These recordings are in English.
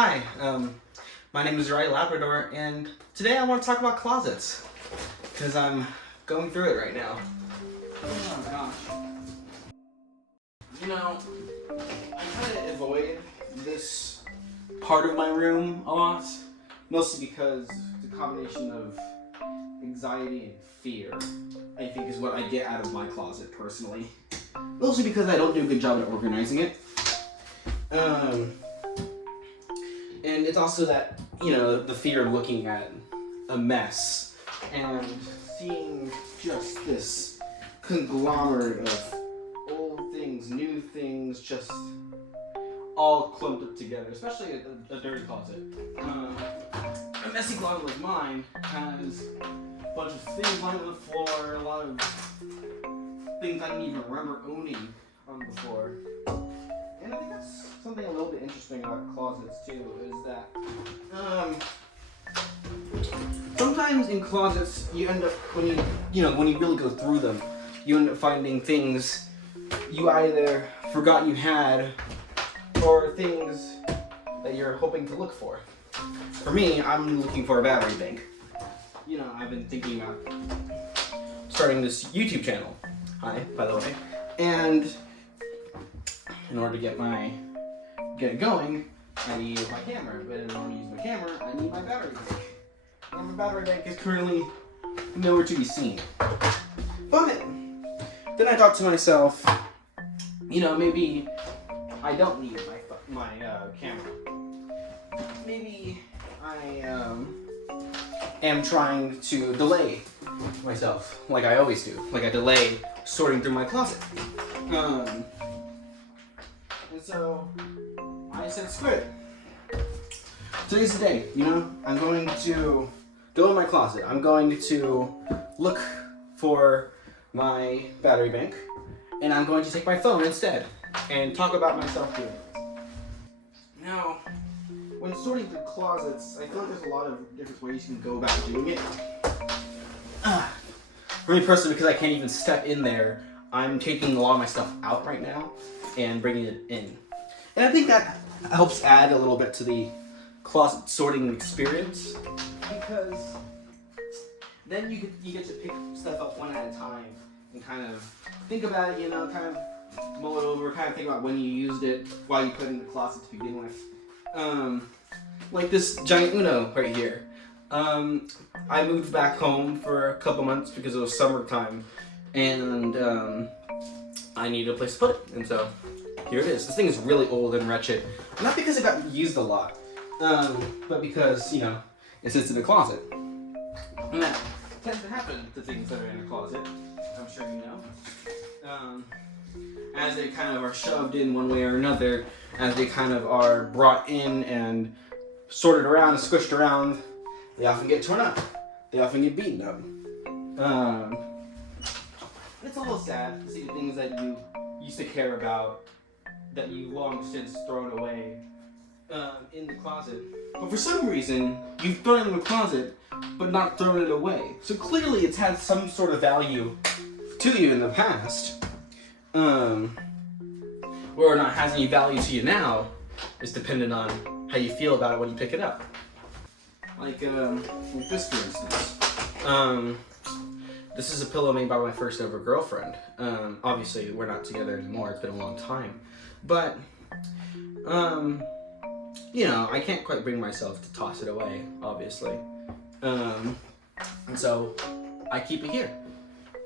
Hi, my name is Uriah Labrador, and today I want to talk about closets, because I'm going through it right now. Oh gosh. You know, I try to avoid this part of my room a lot, mostly because it's a combination of anxiety and fear, I think, is what I get out of my closet, personally. Mostly because I don't do a good job at organizing it. And it's also that, the fear of looking at a mess and seeing just this conglomerate of old things, new things, just all clumped up together, especially a dirty closet. A messy closet like mine has a bunch of things lying on the floor, a lot of things I didn't even remember owning on the floor. And I think that's something a little bit interesting about closets too, is that sometimes in closets you end up, when you really go through them, you end up finding things you either forgot you had or things that you're hoping to look for. For me, I'm looking for a battery bank. I've been thinking about starting this YouTube channel. Hi, by the way. And in order to get it going, I need my camera. But in order to use my camera, I need my battery bank. And my battery bank is currently nowhere to be seen. But then I thought to myself, maybe I don't need my camera. Maybe I am trying to delay myself, like I always do. Like I delay sorting through my closet. And so I said, screw it. Today's the day, I'm going to go in my closet. I'm going to look for my battery bank, and I'm going to take my phone instead and talk about myself doing it. Now, when sorting through closets, I feel like there's a lot of different ways you can go about doing it. For me personally, because I can't even step in there, I'm taking a lot of my stuff out right now and bringing it in. And I think that helps add a little bit to the closet sorting experience, because then you get to pick stuff up one at a time and kind of think about it, kind of mull it over, kind of think about when you used it, why you put it in the closet to begin with. Like this giant Uno right here. I moved back home for a couple months because it was summertime, and I needed a place to put it, and so here it is. This thing is really old and wretched. Not because it got used a lot, but because, it sits in a closet. And that tends to happen to things that are in a closet, I'm sure you know. As they kind of are shoved in one way or another, as they kind of are brought in and sorted around and squished around, they often get torn up. They often get beaten up. It's a little sad to see the things that you used to care about, that you long since thrown away, in the closet. But for some reason, you've thrown it in the closet, but not thrown it away. So clearly it's had some sort of value to you in the past. Or not has any value to you now is dependent on how you feel about it when you pick it up. Like this, for instance. This is a pillow made by my first ever girlfriend. Obviously, we're not together anymore. It's been a long time. But, I can't quite bring myself to toss it away, obviously. And so, I keep it here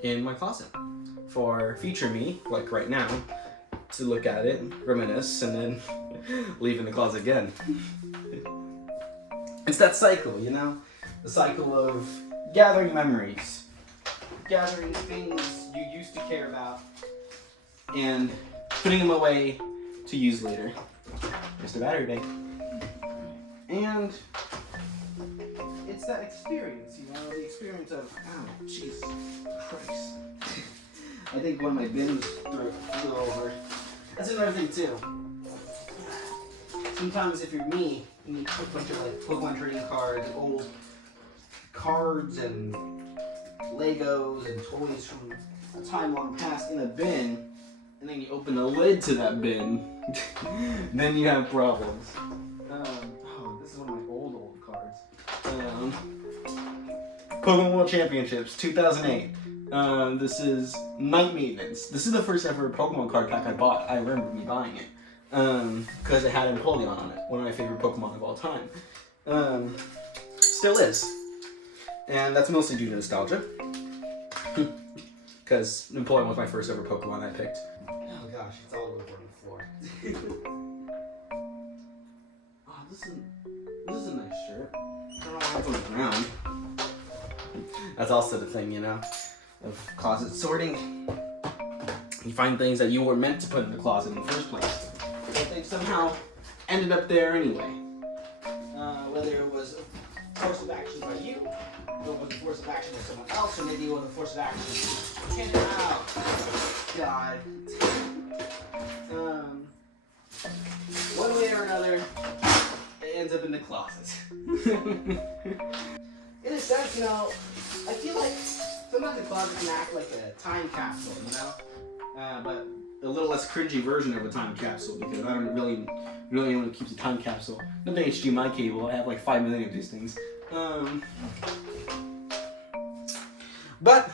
in my closet for future me, like right now, to look at it, reminisce, and then leave in the closet again. It's that cycle, the cycle of gathering memories, gathering things you used to care about, and putting them away to use later. Here's the battery bank. And it's that experience, the experience of, oh, jeez, Christ. I think one of my bins flew over. That's another thing too. Sometimes if you're me, and you put a bunch of Pokemon trading cards, old cards and Legos and toys from a time long past in a bin, and then you open the lid to that bin, then you have problems. Pokemon World Championships 2008. This is Night Maintenance. This is the first ever Pokemon card pack I bought. I remember me buying it. Because it had Empoleon on it. One of my favorite Pokemon of all time. Still is. And that's mostly due to nostalgia. Because Empoleon was my first ever Pokemon I picked. Oh gosh, it's all over the floor. Oh, this is a nice shirt. I don't know why it's on the ground. That's also the thing, you know, of closet sorting. You find things that you were meant to put in the closet in the first place, but they somehow ended up there anyway. Whether it was a force of action by you, or it was a force of action by someone else, or maybe it was a force of action handed out. God. One way or another, it ends up in the closet. In a sense, you know, I feel like sometimes the closet can act like a time capsule, you know? But a little less cringy version of a time capsule, because I don't really want to keep the time capsule. Another HDMI cable, I have like 5 million of these things. But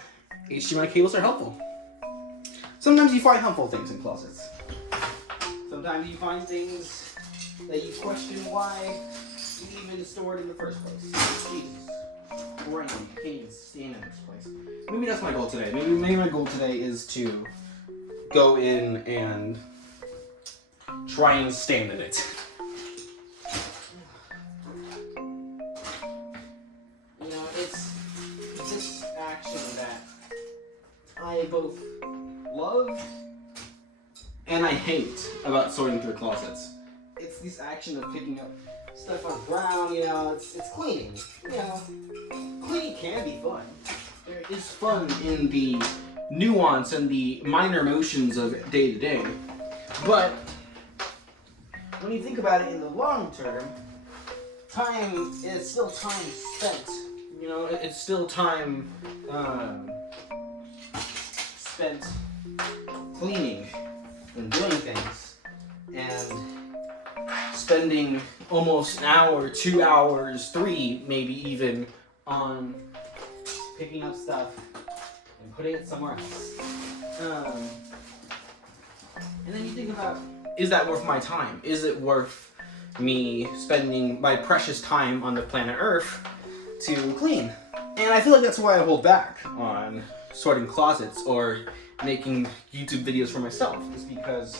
HDMI cables are helpful. Sometimes you find helpful things in closets. Sometimes you find things that you question why you even stored in the first place. Jesus. Right, you can't even stand in this place. Maybe that's my goal today. Maybe my goal today is to go in and try and stand in it. You know, it's this action that I both love and I hate about sorting through closets. It's this action of picking up stuff on the ground, you know, it's cleaning. You know, cleaning can be fun. There is fun in the nuance and the minor motions of day to day. But when you think about it in the long term, time is still time spent. You know, it's still time spent cleaning and doing things and spending almost an hour, 2 hours, 3 maybe even on picking up stuff and putting it somewhere else. And then you think about, is that worth my time? Is it worth me spending my precious time on the planet Earth to clean? And I feel like that's why I hold back on sorting closets or making YouTube videos for myself, is because,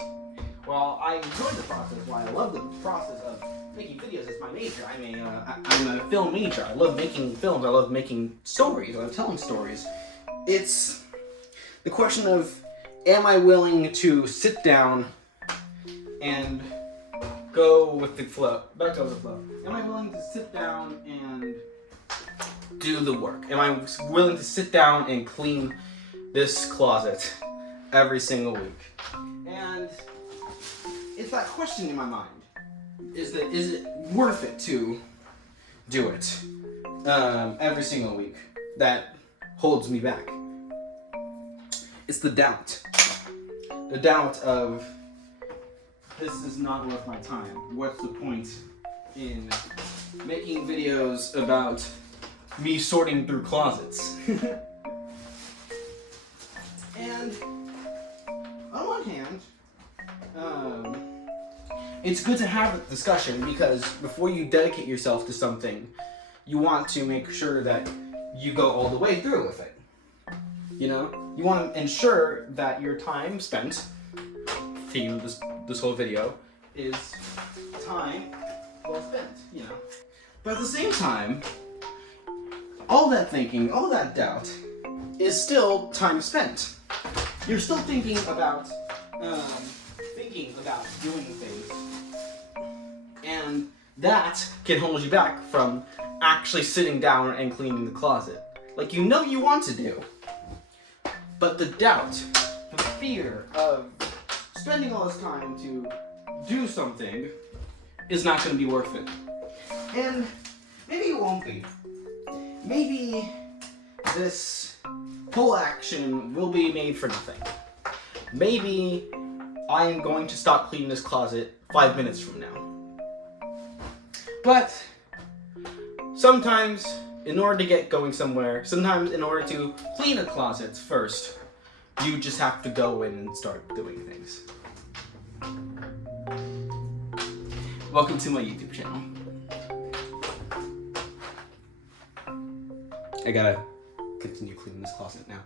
well, I enjoy the process. Why I love the process of making videos. It's my major. I'm a film major. I love making films. I love making stories. I love telling stories. It's the question of, am I willing to sit down and go with the flow? Back to the flow. Am I willing to sit down and do the work? Am I willing to sit down and clean this closet every single week? And it's that question in my mind. Is it worth it to do it every single week that holds me back? It's the doubt. The doubt of, this is not worth my time. What's the point in making videos about me sorting through closets? And on one hand, it's good to have a discussion, because before you dedicate yourself to something, you want to make sure that you go all the way through with it. You know, you want to ensure that your time spent, theme this whole video, is time well spent, you know. But at the same time, all that thinking, all that doubt, is still time spent. You're still thinking about doing things, and that can hold you back from actually sitting down and cleaning the closet. Like, you know you want to do, but the doubt, the fear of spending all this time to do something is not going to be worth it. And maybe it won't be. Maybe this whole action will be made for nothing. Maybe I am going to stop cleaning this closet 5 minutes from now. But sometimes in order to get going somewhere, sometimes in order to clean a closet first, you just have to go in and start doing things. Welcome to my YouTube channel. I gotta continue cleaning this closet now.